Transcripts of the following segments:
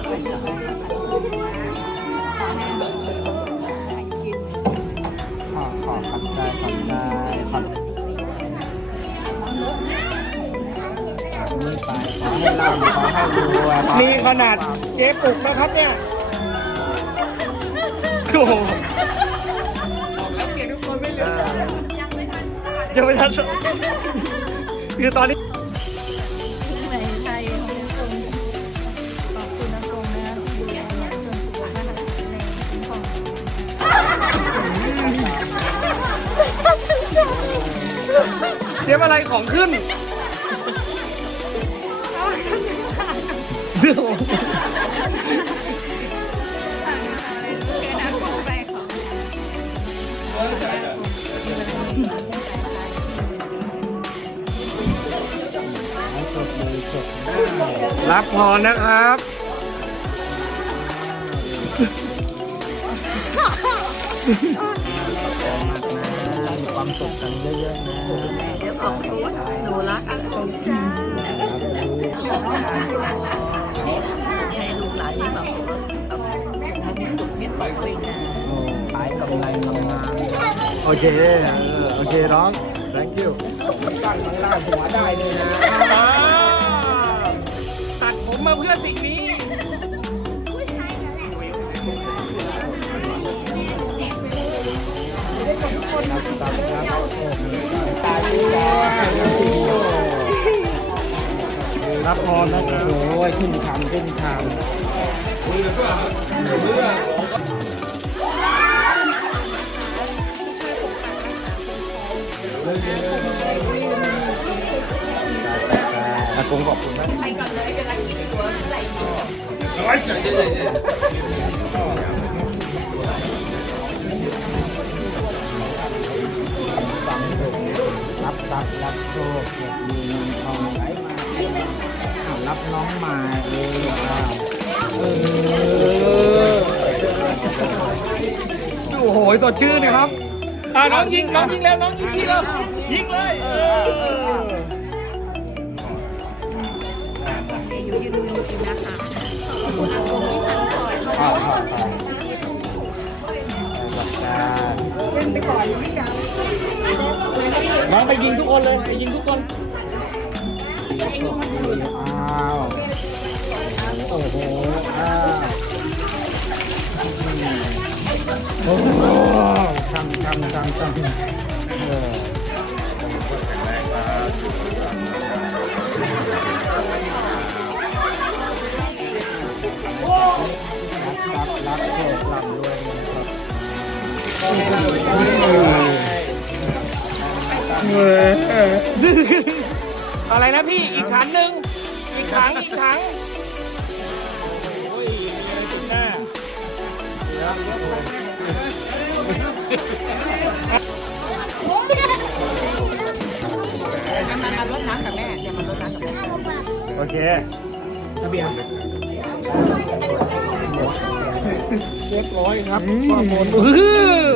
ขอขอขอบใจขอบใจขอบนี่ไปขอให้ร่ำขอให้รวยขอให้นี่ขนาดเจ๊ปลุกนะครับเนี่ยโอ้โหแล้วเกียรทุกคนไม่เหลืเอออยังไม่ทันคือตอนนี้ เตรียมอะไรของขึ้นให้สดเลยสดได้รับพรนะครับมี ความสุขกันเยอะๆนะเดี๋ยวของหนูรักจ้าให้ลูกหลานมีความสุขให้มีสุขมีความสุขนะโอ้ขายกำไรงามๆโอเคเออโอเคน้อง thank you ตั้งข้างล่างหัวได้เลยนะอ่าตัดผมมาเพื่อสิ่งนี้ รับพรนะครับโอ้ยขึ้นคำขึ้นคำอากงขอบคุณมากความสุขรับทรัพย์รับโชคเกียรติมีเงินท รับน้องมาเอออ้าวเออโอ้โหสดชื่นนะครับอ่าน้องยิงน้องยิงแล้วน้องยิงที่แล้วยิงเลยเอออยู่ยืนยืนกินนะคะขอบคุณอากงที่สั่งสอนขอบคุณครับขอบคุณน้องไปยิงทุกคนเลยไปยิงทุกคน อ้าวโอ้โหอ้าวโอ้โหทำทำทำทำเออ นะพี่ อีกถังหนึ่งอีกถัง อีกถัง โอ้ยติดหน้าโอเคระเบียบเรียบร้อยครับข้อมูลอื้อ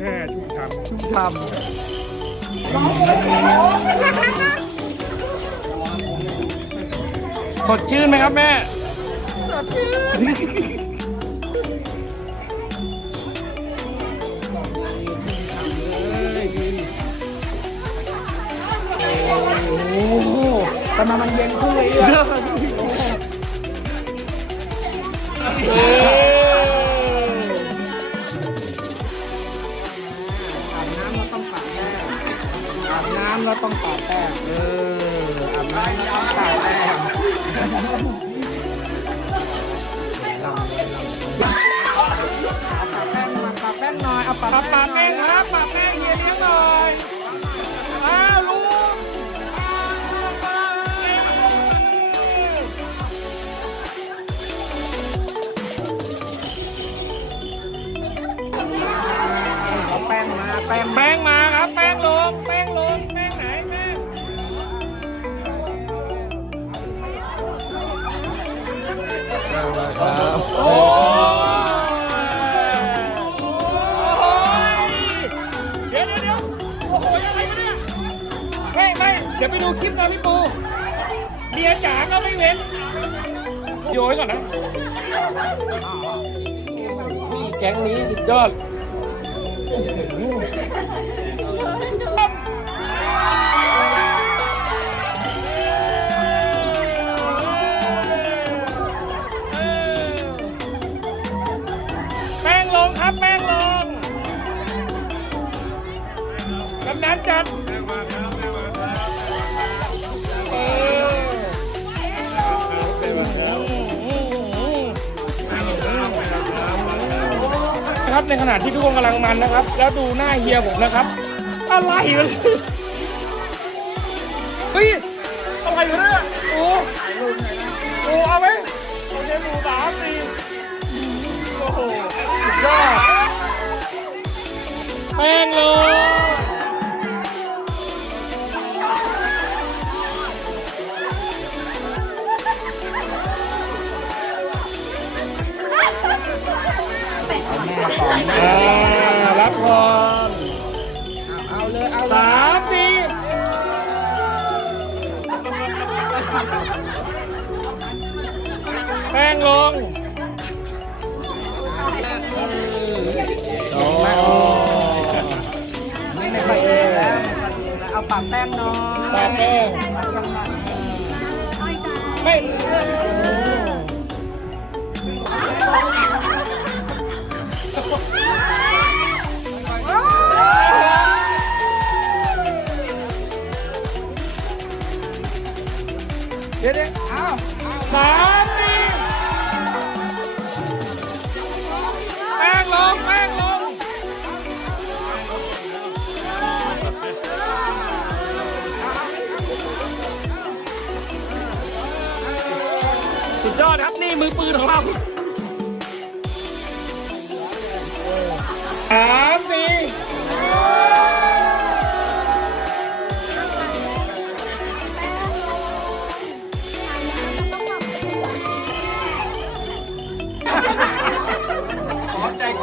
แน่ชุ่มฉ่ำชุ่มฉ่ำ สดชื่นไหมครับแม่ สดชื่น โอ้โหทำไมมันเย็นขึ้นเลยอะ ต้องปาดแป้งเอออาบน้ำเราต้องปาดแป้งเอาปาดแป้งมแป้งหน่อยเอาปาดแป้งแป้งครับปาดแป้งเฮียเลี้ยงหน่อยอ้าวลุงเอาแป้งมาแป้งแป้งมา เดี๋ยวเดี๋ยวเดี๋ยวโอ้โหอะไรมาเนี่ยไม่ไม่เดี๋ยวไปดูคลิปนะพี่ปูเมียจ๋าก็ไม่เว้นดีโอไว้ก่อนนะนี่แก๊งนี้สุดยอด ในขณะที่ทุกคนกำลังมันนะครับ แล้วดูหน้าเฮียผมนะครับ อะไรวะ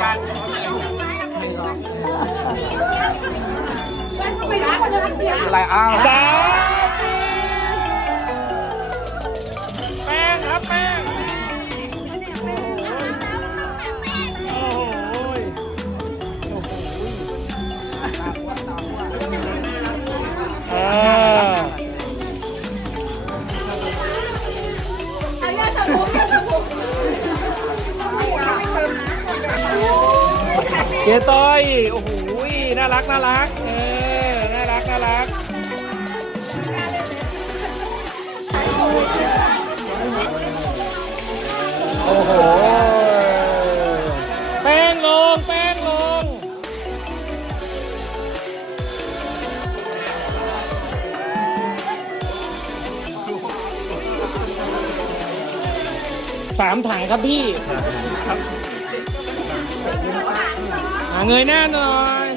กันอะไรเอาสามแป้งครับแป้ง เจต้อยโอ้โหน่ารักน่ารักเออน่ารักน่ารักโอ้โหแป้งลงแป้งลงสามถังครับพี่หาเงยหน้าหน่อย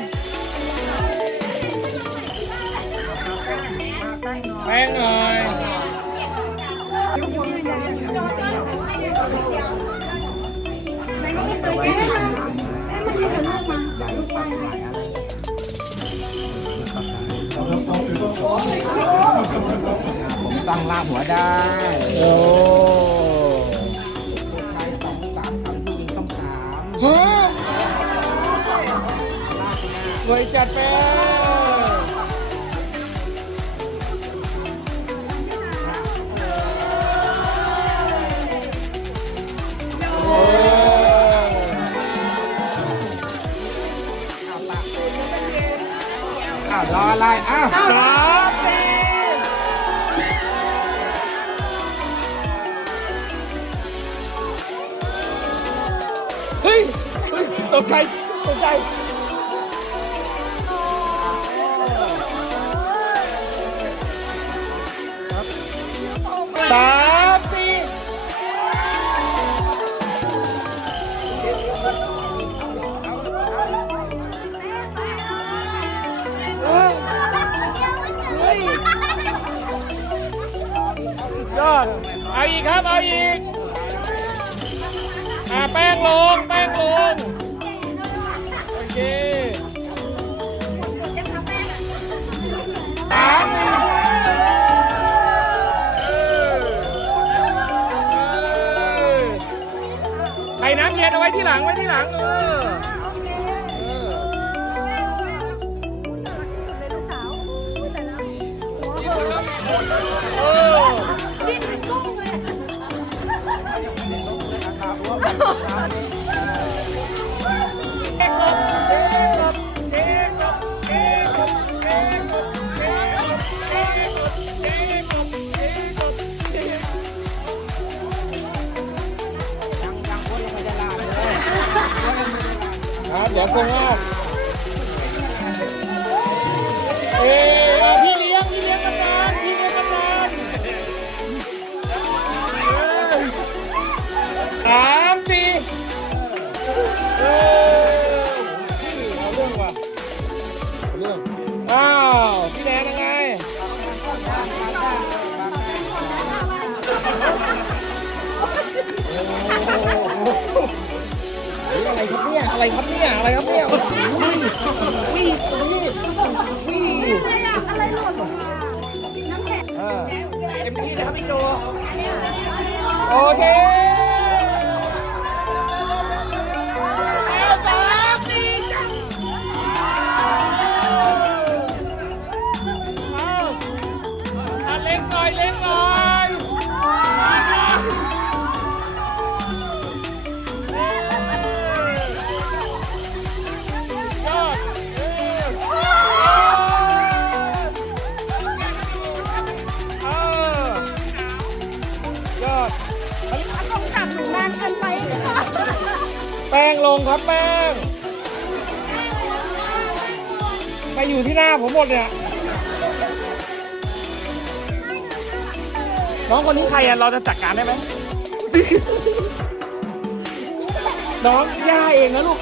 แป้งหน่อยผมตั้งลาหัวได้โอ้ จัดไป ครับ เอาอีก อ่าแป้งลง แป้งลง โอเคสามใส่น้ำเย็นเอาไว้ที่หลังไว้ที่หลังเออ Só com a อะไรครับเนี่ยอะไรครับเนี่ยอะไรครับเนี่ยวิ่งวิ่งวิ่งวิ่งเออเต็มที่นะครับพี่โดโอเค ป้งลงครับแป้งมาอยู่ที่หน้าผมหมดเนี่ยน้องคนนี้ใครอะเราจะจัดการได้ไหม น้องย่าเองนะลูก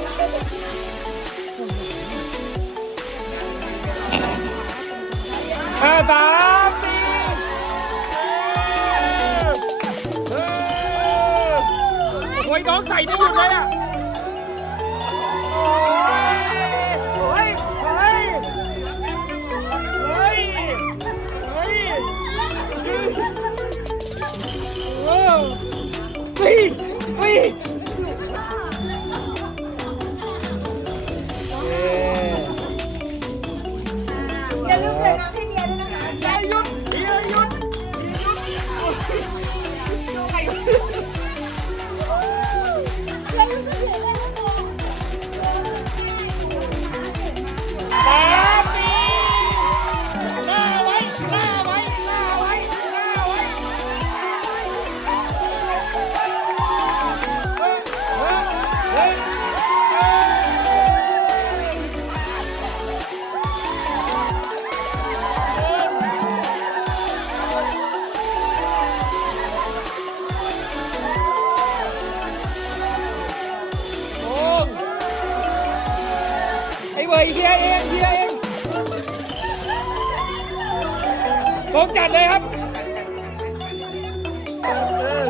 ห้าสามสี่เออเออโอ้ยน้องใส่ไม่หยุดเลยอะ ลงจัดเลยครับเออ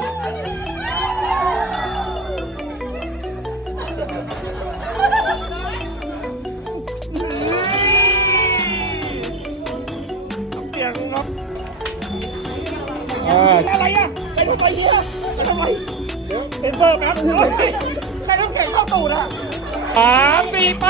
เสียงครับอะไรอะไปทำไมเนี่ยไปทำไมเดี๋ยวเป็นเซิร์ฟนะใครต้องแข่งเข้าตูดอะสามสี่ไป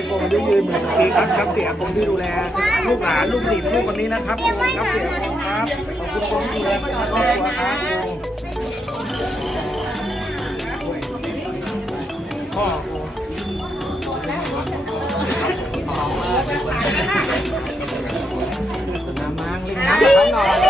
อ่าขอให้กรมดูยืนหนึ่งปีครับครับเสียกรมที่ดูแลลูกหลานลูกศิษย์ลูกคนนี้นะครับครับเสียกรมครับขอบคุณกรมที่ดูแลครอบครัวครับพ่อน้ำมังลิงน้ำกับเขาหน่อย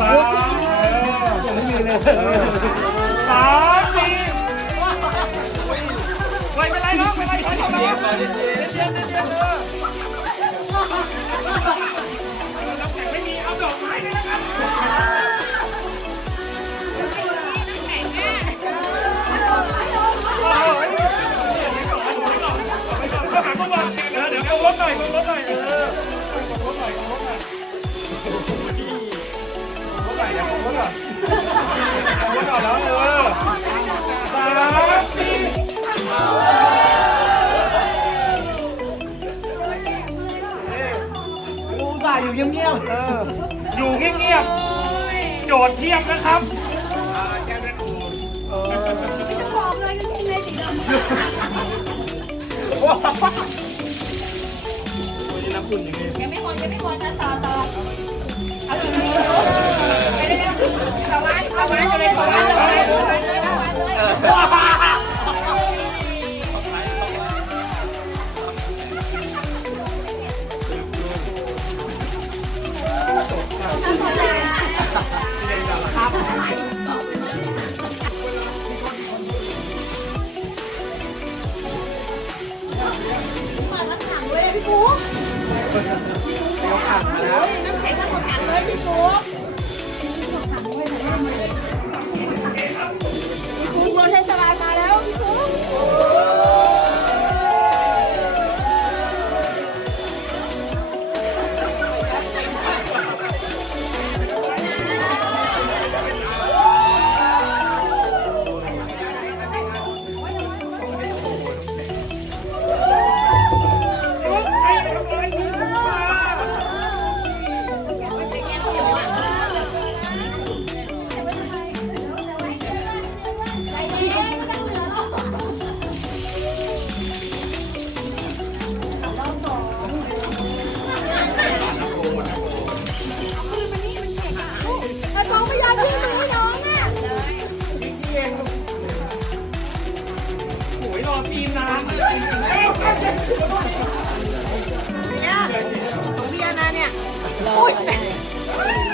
สามสามสี่ไม่เป็นไรน้องไม่เป็นไรไม่เป็นไรเย็นเย็นเย็นเย็นเออน้ำแข็งไม่มีเอาดอกไม้ไปแล้วกันโอ้โหเข้าหาพวกเราเดี๋ยวเดี๋ยวเอารถหน่อยเอารถหน่อยเออ อะแล้วเออสามสี่กูสายอยู่เงียบๆเอออยู่เงียบๆโจทย์เทียบนะครับแก้เป็นอูเออบอกเลยยังในสีดำยังไม่หมดยังไม่หมดนะต่อต่อเอาอย่ พี่ปุ๊กโอ้ยน้ำแข็งทั้งหมดถังเลยพี่ปุ๊ก ทีมนานเนี่ยของพี่อานาเนี่ยโอ้ยเน่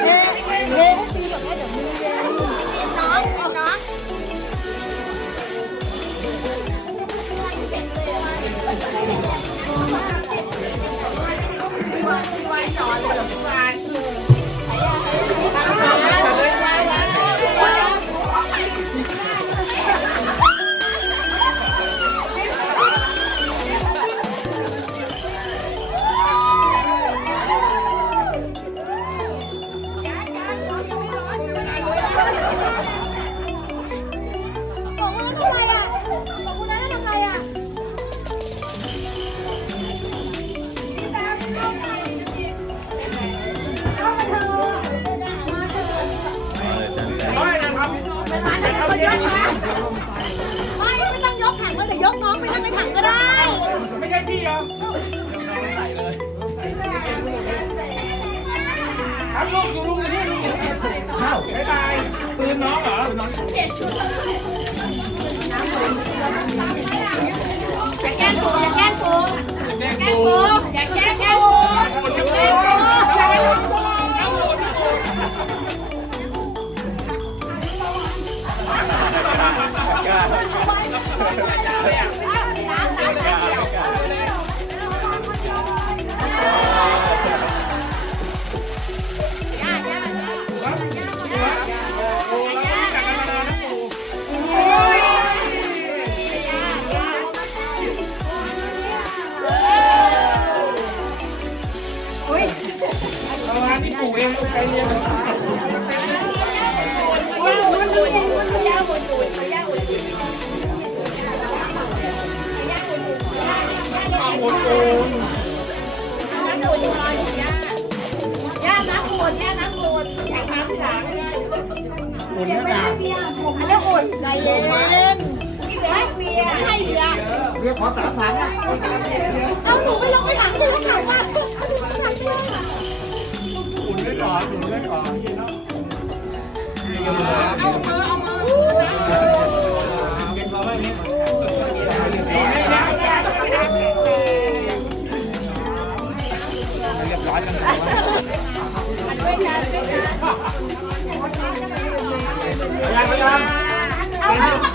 เน่ให้ตีแบบนี้เดี๋ยวมือเย็นน้องตีน้องบอก ไม่ใช่พี่ครับครับลูกอยู่ลุงอยู่นี่ลุงอยู่ เย็นให้เบียร์เบียร์ขอสามถังอะเอาหนูไปลงไปถังหนูค่ะว่าเอาหนูไปหลังเลยหมุนไม่ก่อนูไมุนไว้ก่อนเอามือเอามือเก็บมาไว้นี่เรียบร้อยกันแล้วยังยัง 아,